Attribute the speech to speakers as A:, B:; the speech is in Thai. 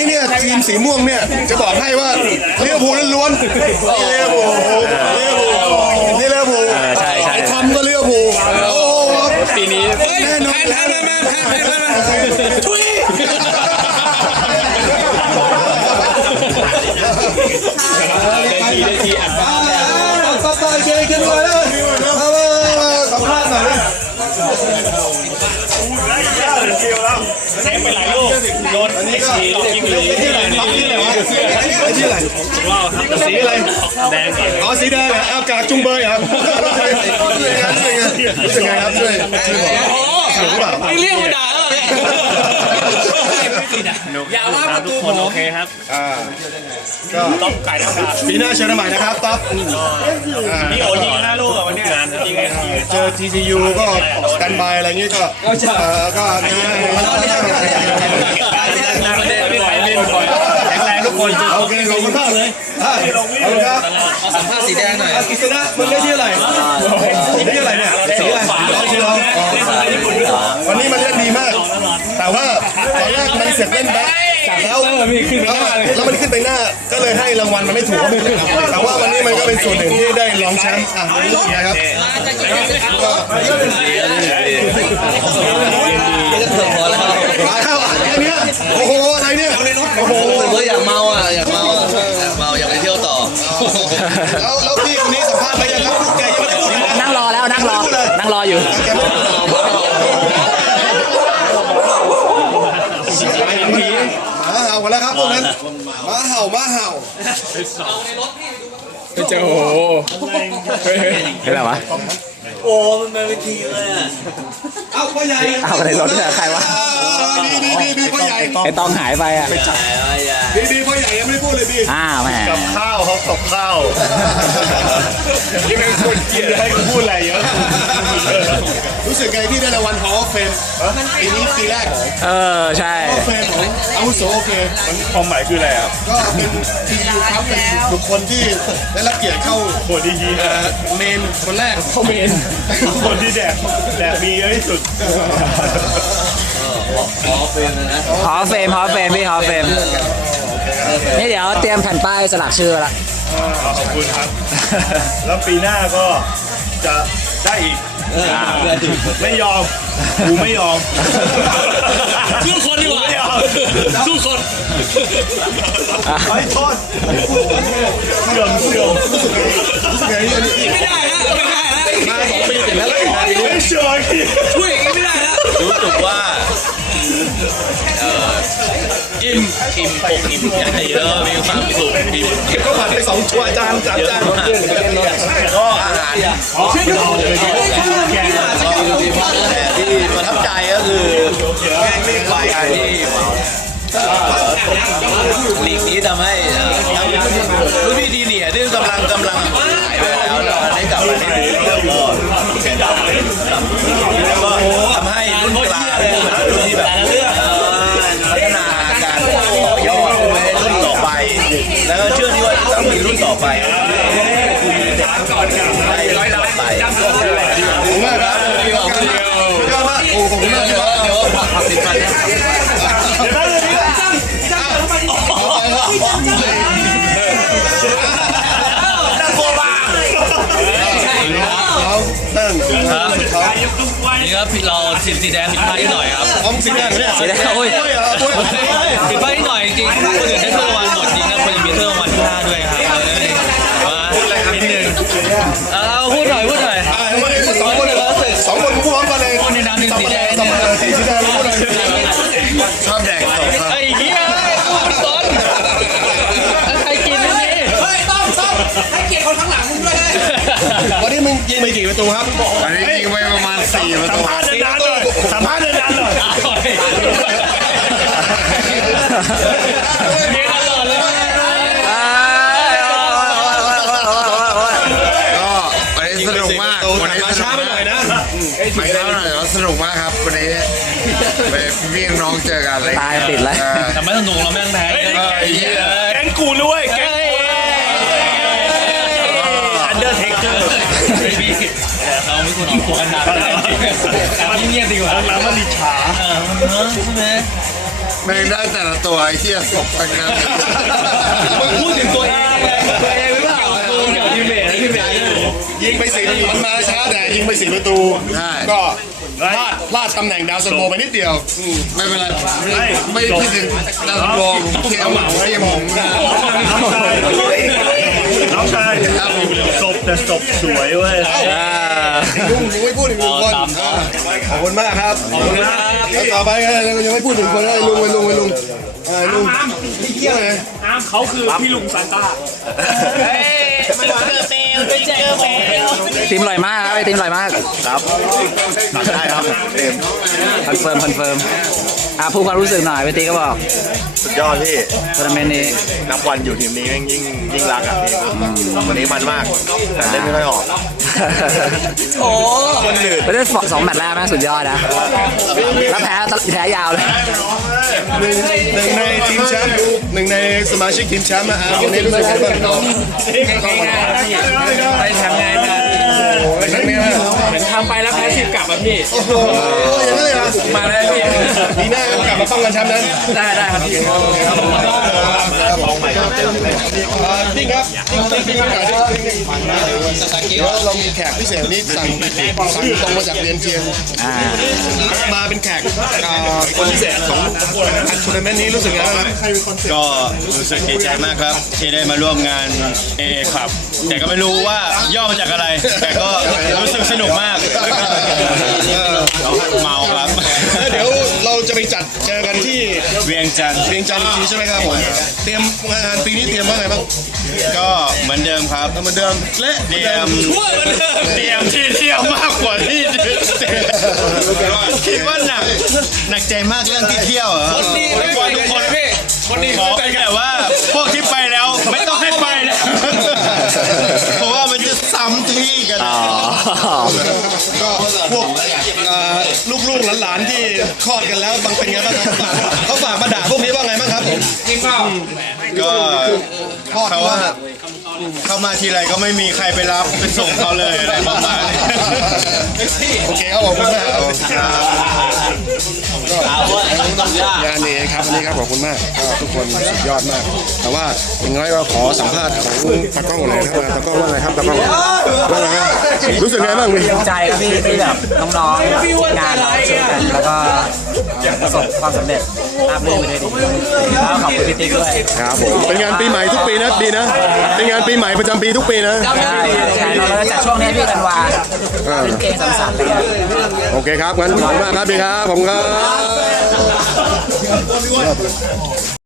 A: นี้เนี่ยทีมสีม่วงเนี่ยจะบอกให้ว่าลิเวอร์พูลล้วนๆนี่ลิเวอร์พูลนี่ลิเวอร์พูล
B: ใช่
A: ไอ้ทำก็ลิเวอร์พูลโอ้
B: ปีนี้
A: แน่นอนทุย
B: ได้ทีอัด
A: สัมภาษณ์เก่งขึ้นมาแล้วสัมภาษณ์หน่อย
B: เซฟไปหลายลูกโดนเอ็กซ์ทียิงเลยที่ไหน
A: ที่ไหน
B: ว้าวครับสีอะไรแดง
A: อ๋อสีแดงอากาศจุงเบยครับรู้สึกไงครับช่วย
B: ไม่เรียกมาด่าอย่าว่าประตูผมโอเคครับ
A: ก็
B: ต้องไก่ต้องด่า
A: ปีหน้าเชิญใหม่นะครับต๊อบ
B: พี่โอยิง5 ลูกวันนี้
A: เจอ TCU ก็สแตนบายอะไรเงี้ยก็แ
B: ข็งแรงทุกคน
A: โอเคขอบคุณมากเลยขอบคุณครับ
B: สัมภาษณ์สีแดงหน่อย
A: กิษณะมึงได้ที่อะไรที่อะไรเนี่ยสีอะไรวันนี้มันเล่นดีมากแต่ว่าตอนแรกมันเสร็จเล่นแบ็คแล้วมันขึ้นไปหน้าก็เลยให้รางวัลมันไม่ถูกแต่ว่าวันนี้มันก็เป็นส่วนหนึ่งที่ได้รองแชมป์รู้สึกไงครับเข้าอันนี้โอ้โหอะไรเนี่ยโอ้โห
C: อยากเมาอยากอยากไปเที่ยวต่อ
A: แล้วพี่คนนี้สัมภาษณ์ไปยังครับแกยังไม่ได้พูด
B: นั่งรอแล้วนั่งรออยู่
A: มาเห่ากันแล้วครับพวกนั้นมาเห่า
B: เจ้าโอ้เฮ้ยอะไรวะ
C: โอ้มันเป็นวิธีเลย
A: เอาพ่อใหญ่
B: เอาอะไรรถเนี่ยใครวะ
A: ดีพ่อใหญ่
B: ไอตองหายไปอ่ะ
A: ดีพ่อใหญ่ยังไม่พูดเลยดี
B: แหม
A: กับข้าวเขาตกข้าวที่เป็นคนกินให้พูดอะไรเยอะรู้สึกไงที่ได้รางวัลฮอลล์เฟมปีนี้ปีแรก
B: ใช่
A: ฮอลล์เฟมของอาวุโสโอเค
D: มันความหมายคืออะไรครับ
A: ก็เป็นทีมครับเป็นบุคคลที่ได้รับเกียรติเข้า
D: บทดี
A: เมนคนแรก
B: เข้าเมน
D: คนที่แดกมีเยอะที่สุด
C: ฮอเฟมนะ
B: ฮอเฟมพี่ฮอเฟมนี่เดี๋ยวเตรียมแผ่นป้ายสลักชื่อละ
D: ขอบคุณครับแล้วปีหน้าก็จะได้อีกไม่ยอมกูไม่ยอม
B: สู้คนดีกว่าสู้คน
D: ไปทอดเสื่อม
A: รู้สึกไง
B: ไม่ได้ฮะ
A: มา2 ปีติดแล้ว
D: ไม่เชื่อ
B: ช่วยอย่างนี้ไม่ได้แล้ว
C: รู้สึกว่าอิ่มปกอิ่มใจแล้วมีความสุขอิ่ม
A: ก็ผ่านไป2 ถ้วยจาน3 จาน
C: ก็อาหารที่ประทับใจก็คือฝ่ายที่ลีกนี้ทำให้รุ่นพี่ดีเนี่ยที่กำลังหายไปแล้วได้กลับมาได้ดูแล้วก็ทำให้รุ่นกลางรุ่นที่แบบพัฒนาการย่อไปรุ่นต่อไปแล้วก็เชื่อที่ว่าต้องมีรุ่นต่อไปได้ต่อไป
A: ขอบคุณมากครับขอบคุณมากโอ้ขอบคุณมากครับ
C: ผักติดมันนี่ครับเราสีแดงผิดพลาดนิดหน่อยครับ
A: สีแดงเนี่ย
C: สีแดงโอ้ยผิดพลาดนิดหน่อยจริงคนอื่นได้ถ้วยรางวัลหมดจริงนะคนยังมีถ้วยรางวัลที่5ด้วยครับนิดนึงพูดหน่อย
A: 2 คนพูดพร้อมกันเลย
C: คนในน้ำหนึ่งสีแดง
A: สีแดงพูดเลยชอบแดง
C: ไอ้เหี้ยสนใครกินนี่
B: เฮ้ยต้องให้เกียรติคนข้างหลังมึงด้วย
A: วันนี้มึงยิงไปกี่ประตูครับ
D: วันนี้ยิงไปประมาณ4 ประตูสัมภาษณ์นานหน่อย
A: สนุกมากวันนี้ช้าไปหน่อยนะ
D: ไม่ช้าหน่อยแล้วสนุกมากครับวันนี้ไปพี่น้องเจอกันเลย
B: ตายติดแล้ว
C: แต่ไม่สนุกเราแม่งแพ้
D: แก๊งกูด้วยแก๊งอันเดอร์เทคเกอร์
C: เราไม่ควรออกตัวกันหนักเงียบดีกว่า
D: แล้วมันดิฉา
C: ใช่ไหม
A: แม่งได้แต่ละตัวไอ้เหี้ยศพทั้งนั้น
B: พูดถึงตัวเองตัวเองหรือเปล่าเกี่ยวกับทีมเบสทีมเบส
A: ยิงไป4ประตูมันมาช้าแต่ยิงไป4ประตูก็พลาดตำแหน่งดาวซันโบไปนิดเดียวไม่เป็นไรไม่คิดถึงดาวซันโบเที่ยวเหมาที่มอง
D: น้องชายศพแต่ศพสวยเว้ย
A: ลุงยังไม่พูดถึงลุงคนขอบคุณมากครับขอบคุณครับต่อไปยังไม่พูดถึงคนเลยลุงลุงลุงเที่ยวไง
D: น้ำเขาคือพี่ลุงซานต้า
B: ทีมอร่อยมากครับไอทีมอร่อยมาก
C: ครับได้ครับเต็ม
B: คอนเฟิร์มพูดความรู้สึกหน่อยไปตีก็บอก
C: สุดยอดพี่
B: ทัวร์นาเมนต์นี้
C: นับวันอยู่ทีมนี้แม่งยิ่งรักอ่ะพี่วันนี้มันมากแต่เล่นไม่ค่อยออก
B: โอ้คนหนืดไปเล่น2 แมตช์แรกนะสุดยอดนะแล้วแพ้ยาวเลย
A: หนึ่งในทีมแชมป์หนึ่งในสมาชิกทีมแชมป์วันนี้รู้สึกยังไงบ้างน้อง
E: ไปแชมป์ไงมา
A: ไปแชมป์เนี่ย
E: เหมือนทำไปแล้วแพ้10กลับอ่ะพี่
A: โอ้โหอย่างนั้นเลยนะ
E: มาแล้วพี่
A: ปีหน้าก็กลับมาป้องกันแชมป์นั้น
E: ได้ครับพี่
A: จริงครับจริงเดี๋ยวเรามีแขกพิเศษนี่สั่งตรงมาจากเรียนเชียงมาเป็นแขกคนพิเศษของทัวร์นาเมนต์นี้รู้สึกยังไงบ้างครับ
C: ก็รู้สึกดีใจมากครับที่ได้มาร่วมงาน AA ครับแต่ก็ไม่รู้ว่าย่อมาจากอะไร แต่ก็รู้สึกสนุกมากเมาครับ
A: แล้วเดี๋ยวเราจะไปจัดเจอกันที่
C: เวียงจันทร์
A: เวียงจันทร์อีกทีใช่ไหมครับผมเตรียมงานปีนี้เตรียมว่าไงบ้าง
C: ก็เหมือนเดิมครับ
A: เหมือนเดิมและ
C: เตรียมที่เที่ยวมากกว่าที่คิดว่าหนักใจมากเรื่องที่เที่ยวเหรอทุกคนบอกแต่ว่าพวกที่ไปแล้วไม่ต้องให้ไปแล้วเพราะว่ามันจะซ้ำที่กัน
A: ก็พวกลูกๆหลานๆที่คลอดกันแล้วบางเป็นไงบ้างครับเขาฝากมาด่าพวกนี้ว่าไงบ้างครับผม
C: ก็
A: คลอด
C: เขาว่าเข้ามาทีไรก็ไม่มีใครไปรับไปส่งเขาเลยอะไรประมาณนี้
A: โอเคครับขอบคุณมากครับงานนี้ครับวันนี้ครับขอบคุณมากก็ทุกคนสุดยอดมาก แต่ว่าอย่างน้อยก็ขอสัมภาษณ์ของตากล้องหน่อยครับตากล้องว่าไงครับตากล้องว่าไงรู้สึกไงบ้างพี่
B: ดีใจครับพี่ที่แบบน้องๆงานเราช่วยกันแล้วก็ประสบความสำเร็จราบรื่นไปด้วยดีแล้วขอบคุณพี่ติ๊กด้วย
A: ครับผมเป็นงานปีใหม่ทุกปีนะดีนะเป็นงานปีใหม่ประจำปีทุกปีนะ
B: ใช่เราจะจัดช่วงนี้พี่ธันวาเล่นเกมสัมๆเลย
A: โอเคครับงั้นขอบคุณมากครับดีครับผมครับ